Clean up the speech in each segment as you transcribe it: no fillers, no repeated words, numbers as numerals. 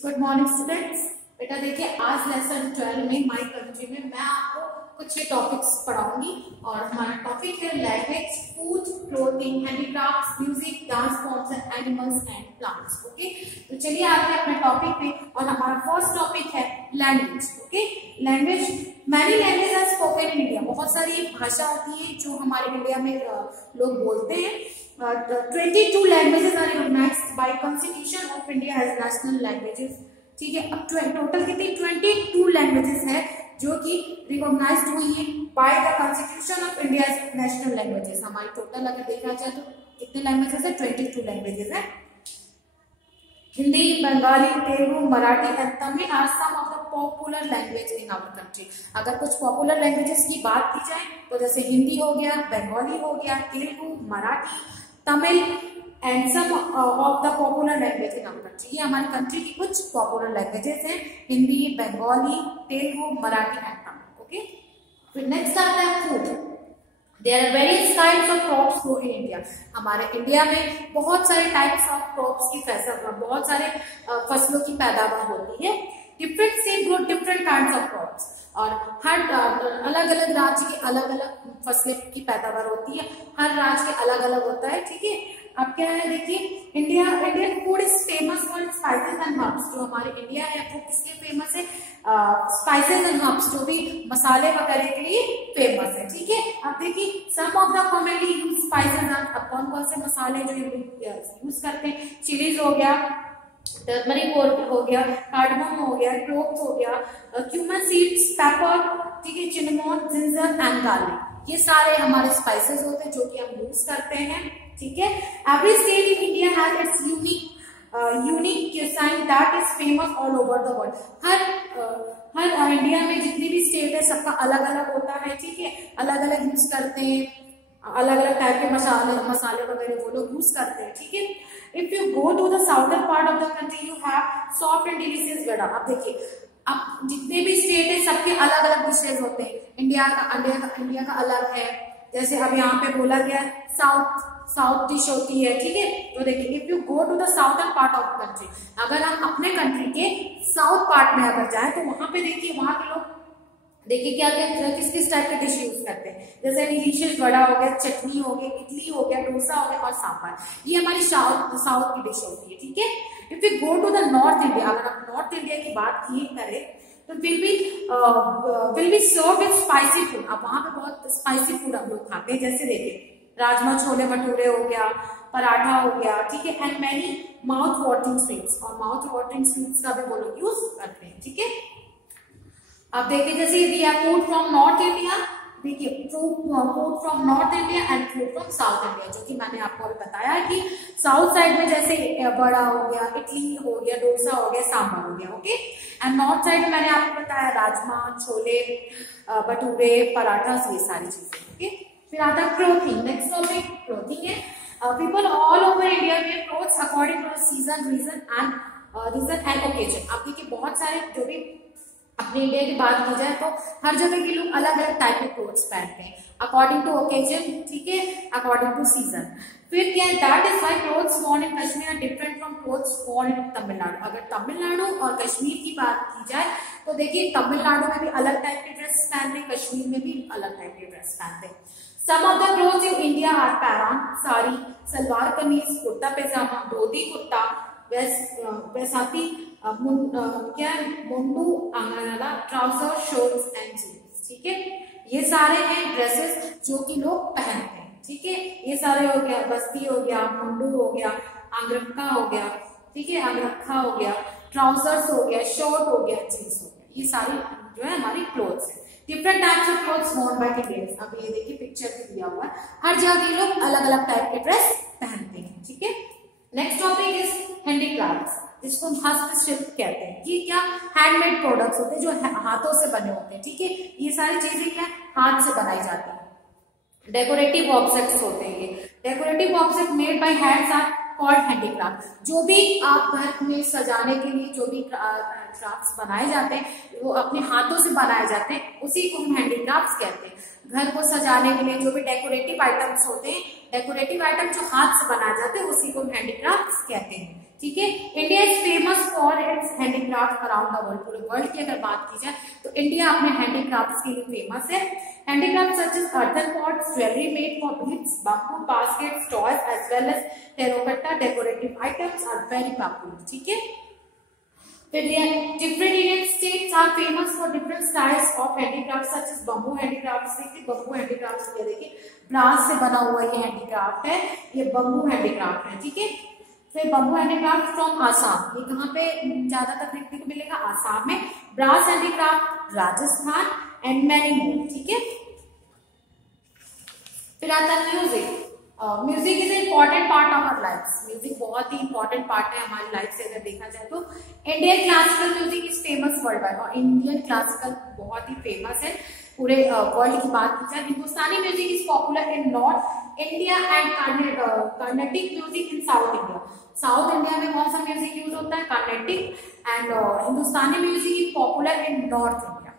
Good morning students. बेटा देखिए, आज लेसन 12 में माय कंट्री में मैं आपको कुछ ये टॉपिक्स पढ़ाऊंगी और हमारा टॉपिक है language, food, clothing, handicrafts, music, dance forms and animals and plants. Okay, तो चलिए आते हैं अपने टॉपिक पे और हमारा फर्स्ट टॉपिक है language. Okay, language, many language are spoken in India. बहुत सारी भाषा होती है जो हमारे इंडिया में लोग बोलते हैं। 22 languages are recognized by Constitution of India as national languages। ठीक है, अब टोटल कितनी 22 लैंग्वेजेस है जो कि रिकॉग्नाइज्ड हुई है by the constitution of India as national languages. हमारी टोटल अगर देखा जाए तो कितने लैंग्वेजेस है? 22 लैंग्वेजेस है। Hindi, Bengali, Telugu, Marathi and Tamil are some of the popular language in our country. अगर कुछ पॉपुलर लैंग्वेजेस की बात की जाए तो जैसे हिंदी हो गया, बंगाली हो गया, Telugu, Marathi, Tamil and some of the popular language in our country. ये हमारी कंट्री की कुछ पॉपुलर लैंग्वेजेस हैं, हिंदी, बंगाली, तेलुगु, मराठी एंड तमिल। ओके, फिर नेक्स्ट आता है food. There are various kinds of crops grow in India. हमारे इंडिया में बहुत सारे टाइप्स ऑफ क्रॉप्स की बहुत सारे फसलों की पैदावार होती है। Different state grow different kinds of crops और हर अलग अलग राज्य की अलग अलग फसलें की पैदावार होती है। हर राज्य के अलग अलग होता है। ठीक है, अब क्या है देखिए, Indian food is famous for spices and herbs. जो हमारे इंडिया है वो किसके फेमस है? स्पाइसेस एंड हर्ब्स, जो भी मसाले वगैरह के लिए फेमस है। ठीक है, अब देखिए some of the commonly used spices. अब कौन कौन से मसाले जो यूज करते हैं? चिलीज हो गया, टर्मरिक हो गया, कार्डमम हो गया, क्लोव्स हो गया, क्यूमन सीड्स, पेपर, ठीक है, चिनामोन, जिंजर एंड गार्लिक। ये सारे हमारे स्पाइसेस होते हैं जो कि हम यूज करते हैं। ठीक है, every state in India has its unique cuisine that is famous all over the world. Her India में जितनी भी स्टेट है सबका अलग अलग होता है। ठीक है, अलग अलग यूज करते हैं, अलग अलग टाइप के मसाले वगैरह वो लोग यूज करते हैं। ठीक है, if you go to the southern part of the country you have soft and delicious vada. अब देखिए, अब जितने भी स्टेट है सबके अलग अलग डिशेज होते हैं। इंडिया का अलग है। जैसे अब यहाँ पे बोला गया साउथ डिश होती है। ठीक है, तो देखिए if you go to the southern part of country, अगर हम अपने कंट्री के साउथ पार्ट में अगर जाए तो वहां पे देखिए वहां के लोग देखिए क्या क्या किस किस टाइप के डिश यूज करते हैं। जैसे डिलीशियस वड़ा हो गया, चटनी हो गया, इडली हो गया, डोसा हो गया और सांभर। ये हमारी साउथ की डिश होती है। ठीक है, if you go to the north India, अगर हम नॉर्थ इंडिया की बात करें तो will be serve with spicy food. अब वहां पे बहुत स्पाइसी फूड हम लोग खाते हैं। जैसे देखिए राजमा, छोले भटूरे हो गया, पराठा हो गया। ठीक है, and many mouth watering sweets, और माउथ वाटरिंग स्वीट्स का भी वो लोग यूज करते हैं। ठीक है, अब देखिए जैसे दिया फूड फ्रॉम नॉर्थ इंडिया, देखिए food from north India and food from south India, जो कि मैंने आपको अभी बताया है कि साउथ साइड में जैसे बड़ा हो गया, इडली हो गया, डोसा हो गया, सांभर हो गया। ओके, एंड नॉर्थ साइड में मैंने आपको बताया राजमा, छोले भटूरे, पराठा, ये सारी चीजें। ओके, फिर आता है क्लोथिंग। नेक्स्ट टॉपिक क्लोथिंग है। पीपल ऑल ओवर इंडिया में clothes according to season, region and occasion. आप देखिए बहुत सारे जो भी अपने इंडिया की बात की जाए तो हर जगह के लोग अलग अलग टाइप के क्लोथ्स पहनते हैं अकॉर्डिंग टू ओकेजन। ठीक है, अकॉर्डिंग टू सीजन। फिर क्या है? That is why clothes worn in Kashmir are different from clothes worn in Tamil Nadu. अगर तमिलनाडु और कश्मीर की बात की जाए तो देखिए तमिलनाडु में भी अलग टाइप के ड्रेस पहनते हैं, कश्मीर में भी अलग टाइप के ड्रेस पहनते हैं। Some of the clothes in India are pheran, sari, salwar kameez, kurta pyjama, dhoti kurta, वैसाती, क्या मुंडू, अंगनाला, ट्राउजर, शॉर्ट्स एंड जीन्स। ठीक है, ये सारे हैं ड्रेसेस जो कि लोग पहनते हैं। ठीक है, ये सारे हो गया, बस्ती हो गया, मुंडू हो गया, अंगरखा हो गया, ठीक है, अंगरखा हो गया, ट्राउजर्स हो गया, शॉर्ट हो गया, जीन्स हो गया। ये सारी जो है हमारी क्लोथ्स है। Different types of clothes worn by Indians. अब ये देखिए पिक्चर भी दिया हुआ है, हर जगह के लोग अलग अलग टाइप के ड्रेस पहनते हैं। ठीक है, नेक्स्ट टॉपिक इज हैंडीक्राफ्ट्स, जिसको हम हस्तशिल्प कहते हैं। ये क्या? हैंडमेड प्रोडक्ट्स होते हैं जो हाथों से बने होते हैं। ठीक है, ये सारी चीजें क्या हाथ से बनाई जाती है। डेकोरेटिव ऑब्जेक्ट्स होते हैं। ये decorative object made by hands are called handicraft. जो भी आप घर में सजाने के लिए जो भी क्राफ्ट्स बनाए जाते हैं वो अपने हाथों से बनाए जाते हैं, उसी को हम हैंडीक्राफ्ट्स कहते हैं। घर को सजाने के लिए जो भी डेकोरेटिव आइटम्स होते हैं, डेकोरेटिव आइटम जो हाथ से बनाए जाते हैं उसी को हम हैंडीक्राफ्ट्स कहते हैं। ठीक ठीक है। India is famous for its handicraft around the world. पूरे वर्ल्ड की अगर बात की जाए तो इंडिया अपने हैंडीक्राफ्ट्स के लिए फेमस है। Handicraft such as earthen pots, jewellery made for beads, bamboo baskets, toys as well as terracotta decorative items are very popular, ठीक है। फिर different Indian states are famous for different styles of handicrafts such as bamboo handicrafts। देखिए bamboo handicrafts ये देखिए brass से बना हुआ ये हैंडीक्राफ्ट है, ये बम्बू हैंडीक्राफ्ट है, ठीक है। फिर बम्बू हैंडीक्राफ्ट फ्रॉम आसाम, ये कहाँ पे ज्यादातर देखने को मिलेगा, आसाम में। Brass handicraft Rajasthan and many more, ठीक है। फिर आता है music. Music is important part of our life. Music बहुत ही इंपॉर्टेंट पार्ट है हमारी लाइफ से अगर देखा जाए तो। Indian classical music is famous world wide, और इंडियन क्लासिकल बहुत ही फेमस है पूरे वर्ल्ड की बात की जाए। Hindustani music is popular in north India and Carnatic music in south India. South India में कौन सा म्यूजिक यूज होता है, Carnatic, and Hindustani music is popular in north India.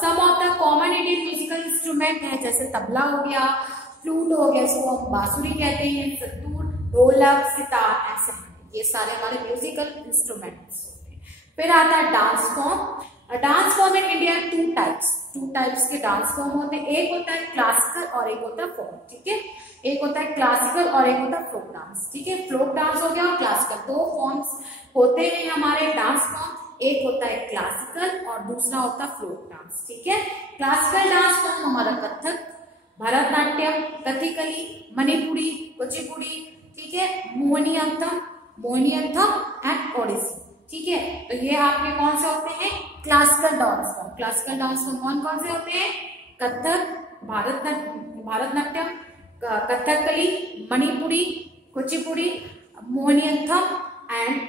Some of the common Indian musical instrument है जैसे तबला हो गया, फ्लूट हो गया, इसको हम बांसुरी कहते हैं, संतूर, ढोलक, सितार एंड सिम्फनी, ये सारे हमारे म्यूजिकल इंस्ट्रूमेंट्स होते हैं। फिर आता है dance form. Dance form in India two types के डांस फॉर्म होते हैं। एक होता है क्लासिकल और एक होता है फोक, ठीक है। एक होता है क्लासिकल और एक होता है फ्लोक डांस, ठीक है। फ्लोक डांस हो गया और क्लासिकल, दो फॉर्म्स होते हैं हमारे डांस फॉर्म। एक होता है क्लासिकल और दूसरा होता है फ्लोक डांस, ठीक है। क्लासिकल डांस फॉर्म हमारा कथक, भरतनाट्यम, कथकली, मणिपुरी, कुचिपुड़ी, ठीक है, मोहिनीअट्टम एंड ओडिसी, ठीक है। तो ये आपके कौन से होते हैं, classical dance form. Classical dance form कौन कौन से होते हैं, कथक, भारतनाट्यम, कथकली, मणिपुरी, कुचिपुड़ी, मोहिनीअट्टम एंड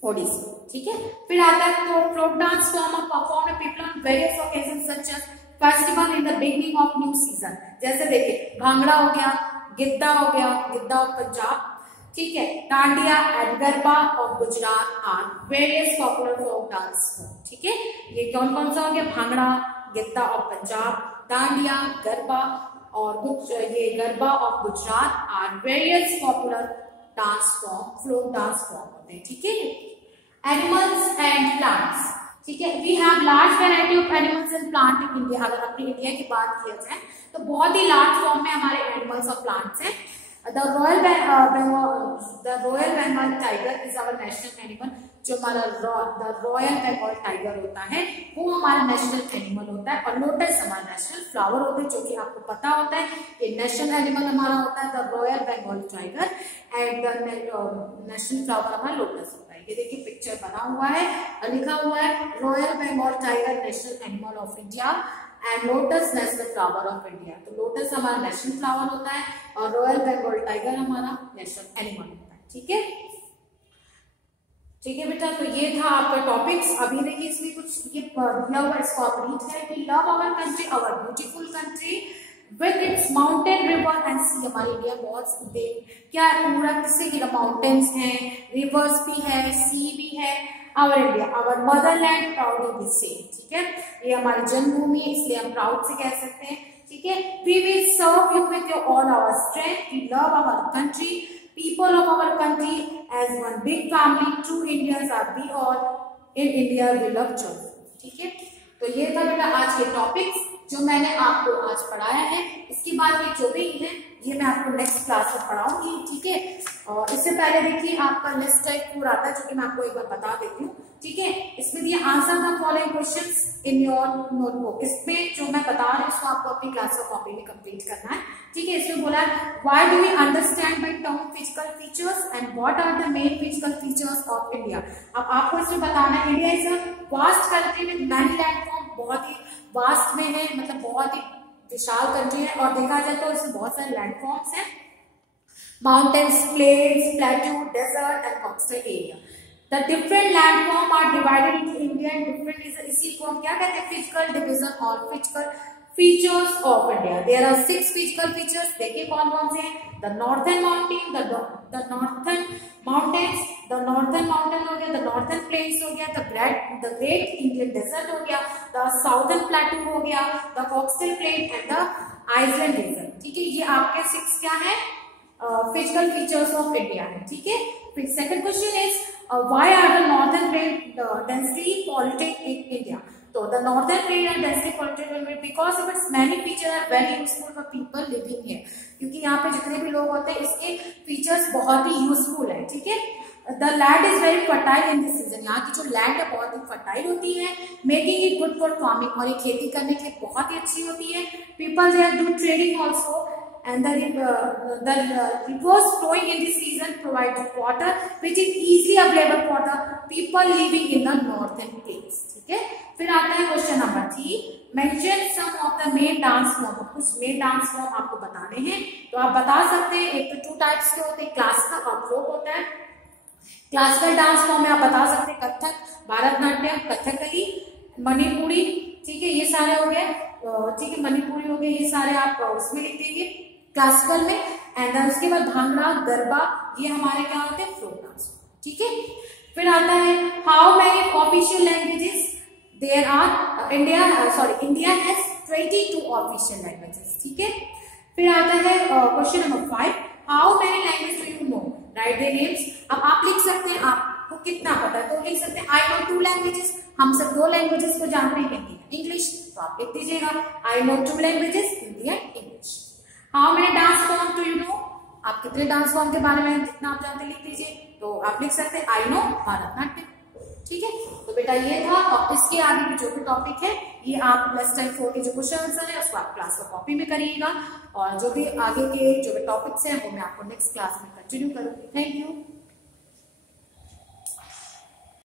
ओडिसी, ठीक है। फिर आता है folk dance form of perform people on various occasion such as festival in the beginning of new season. जैसे देखिए भांगड़ा हो गया, गिद्दा हो गया, गिद्दा ऑफ पंजाब, ठीक है। Dandiya and garba of Gujarat are various popular folk dance, ठीक है। ये कौन कौन सा हो गया, भांगड़ा, गिद्दा ऑफ पंजाब, डांडिया, गरबा और ये garba of Gujarat are various popular dance form, folk dance form होते हैं, ठीक है। एनिमल्स एंड प्लांट्स, ठीक है। We have large variety of animals and plant in India. अगर अपनी इंडिया की बात किया जाए तो बहुत ही लार्ज फॉर्म में हमारे एनिमल्स और प्लांट्स हैं। The royal Bengal tiger is our national animal. जो हमारा रॉयल बंगाल टाइगर होता है वो हमारा नेशनल एनिमल होता है, और लोटस हमारा नेशनल फ्लावर होता है, जो कि आपको पता होता है कि नेशनल एनिमल हमारा होता है the royal Bengal tiger and the national flower हमारा लोटस होता है। ये देखिए पिक्चर बना हुआ है और लिखा हुआ है royal Bengal tiger national animal of India and lotus national flower of India. तो लोटस हमारा नेशनल फ्लावर होता है और रॉयल बंगाल टाइगर हमारा नेशनल एनिमल होता है, ठीक है। ठीक है बेटा, तो ये था आपका टॉपिक्स। अभी देखिए इसमें कुछ ये दिया हुआ, इसको आप रीड करें कि love our country, our beautiful country with its mountain, river and sea. हमारी इंडिया बहुत क्या पूरा किससे घिरा, माउंटेन्स हैं, रिवर्स भी है, सी भी है। Our India, our motherland, proudly we say, ठीक है। ये हमारी जन्मभूमि है, इसलिए हम प्राउड से कह सकते हैं, ठीक है। We will serve you with your all our strength, we love our country, people of our country as one big family, true Indians are we all, in India we love children, ठीक है। तो ये था बेटा आज के topics जो मैंने आपको आज पढ़ाया है। इसके बाद ये जो भी है ये मैं आपको नेक्स्ट क्लास में पढ़ाऊंगी, ठीक है। और इससे पहले देखिए आपका लिस्ट टाइप 4 आता है, जो कि मैं आपको एक बार बता देती हूँ, ठीक है। इसमें दिए answer the following questions in your notebook. इसमें जो मैं बता रही हूँ उसको आपको अपनी क्लास और कॉपी में कंप्लीट करना है, ठीक है। इसमें बोला है why do we understand by term physical features and what are the main physical features of India. अब आपको इसमें बताना है India is a vast country with many landform, बहुत ही वास्ट में है, मतलब बहुत ही विशाल कंट्री है, और देखा जाए तो इसमें बहुत सारे लैंडफॉर्म्स हैं, mountains, plains, plateau, desert and coastal area. The different landform are divided into India and different is इसी को हम क्या कहते हैं, physical division और physical features of India. There are 6 physical features. देखिए कौन कौन से हैं, the northern mountain, the northern mountains, the northern mountain हो गया, the northern plains हो गया, the great Indian desert हो गया, the southern plateau हो गया, the coastal plain and the Iceland desert, ठीक है। ये आपके 6 क्या है, फिजिकल फीचर्स ऑफ इंडिया है, ठीक है। फिर second question is why are the northern plains densely populated in India. तो the northern plains and densely populated because of its many feature are very useful for people living here, क्योंकि यहाँ पे जितने भी लोग होते हैं इसके फीचर्स बहुत ही यूजफुल है, ठीक है। The land is very fertile in this season, यहाँ की जो लैंड है बहुत ही फर्टाइल होती है, making it good for farming, और ये खेती करने के लिए बहुत ही अच्छी होती है। People there do trading also and the rivers flowing in this season provide water which is easily available for the people living in the northern plains, ठीक है। फिर आता है question number 3, mention some of the main dance form. कुछ main dance form आपको बताने हैं, तो आप बता सकते हैं। एक तो 2 टाइप्स के होते हैं, क्लासिकल और फोक होता है। क्लासिकल डांस फॉर्म में आप बता सकते हैं कथक, भारतनाट्यम, कथकली, मणिपुरी, ठीक है, ये सारे हो गए, ठीक है, मणिपुरी हो गए, ये सारे आप उसमें लिख देंगे क्लासिकल में। एंड उसके बाद भांगड़ा, गरबा, ये हमारे क्या होते हैं, फ्लोक डांस, ठीक है। फिर आता है how many official languages there are. India has 22 official languages, ठीक है। फिर आता है question number 5, how many language do you know, write their names. अब आप लिख सकते हैं आपको कितना पता है, तो लिख सकते हैं आई नो 2 लैंग्वेजेस, हम सब 2 लैंग्वेजेस को जानते हैं, हिंदी इंग्लिश, तो आप लिख दीजिएगा I know 2 languages, Hindi and English. How many dance form do you no, आप कितने डांस फॉर्म के बारे में जितना आप जानते लिख दीजिए, तो आप लिख सकते हैं आई नो भारतनाट्यम, ठीक है। तो बेटा ये था, और इसके आगे भी जो भी टॉपिक है ये आप प्लस टाइप 4 के जो क्वेश्चन आंसर है उसको आप क्लास में कॉपी में करिएगा, और जो भी आगे के जो भी टॉपिक्स हैं वो मैं आपको नेक्स्ट क्लास में कंटिन्यू करूंगी। Thank you.